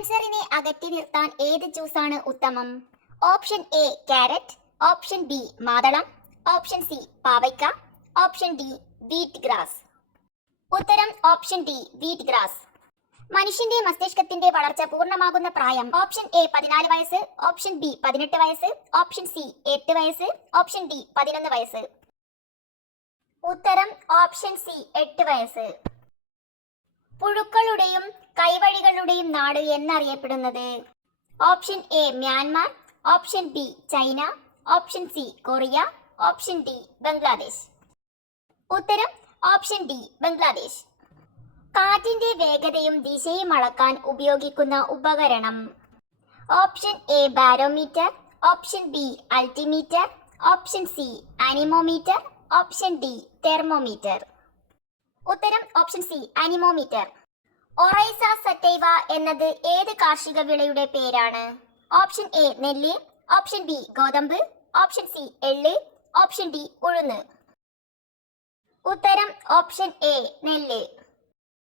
ക്യാൻസറിനെ അകറ്റി നിർത്താൻ ഏത് ജ്യൂസാണ് ഉത്തമം? Option A carrot, option B മാതളം, ഓപ്ഷൻ സി പാവയ്ക്ക, ഓപ്ഷൻ ഡി വീറ്റ് ഗ്രാസ്. ഉത്തരം ഓപ്ഷൻ ഡി വീറ്റ് ഗ്രാസ്. മനുഷ്യന്റെ മസ്തിഷ്കത്തിന്റെ വളർച്ച പൂർണ്ണമാകുന്ന പ്രായം? ഓപ്ഷൻ എ 14 വയസ്സ്, ഓപ്ഷൻ ബി 18 വയസ്സ്, ഓപ്ഷൻ സി 8 വയസ്സ്, ഓപ്ഷൻ ഡി 11 വയസ്സ്. ഉത്തരം ഓപ്ഷൻ സി 8 വയസ്സ്. പുഴുക്കളുടെയും കൈവഴികളുടെയും നാട് എന്നറിയപ്പെടുന്നത്? Option A Myanmar, option B China, option C Korea, option D Bangladesh. ഉത്തരം ഓപ്ഷൻ ഡി ബംഗ്ലാദേശ്. കാറ്റിന്റെ വേഗതയും ദിശയും അളക്കാൻ ഉപയോഗിക്കുന്ന ഉപകരണം? Option A barometer, option B altimeter, option C anemometer, option D thermometer. ഉത്തരം ഓപ്ഷൻ സി അനിമോമീറ്റർ. ഒറൈസ സറ്റൈവ എന്നത് ഏത് കാർഷിക വിളയുടെ പേരാണ്? ഓപ്ഷൻ എ നെല്ല്, ഓപ്ഷൻ ബി ഗോതമ്പ്, ഓപ്ഷൻ സി എള്ള്, ഓപ്ഷൻ ഡി ഉഴുന്ന്. ഉത്തരം ഓപ്ഷൻ എ നെല്ല്.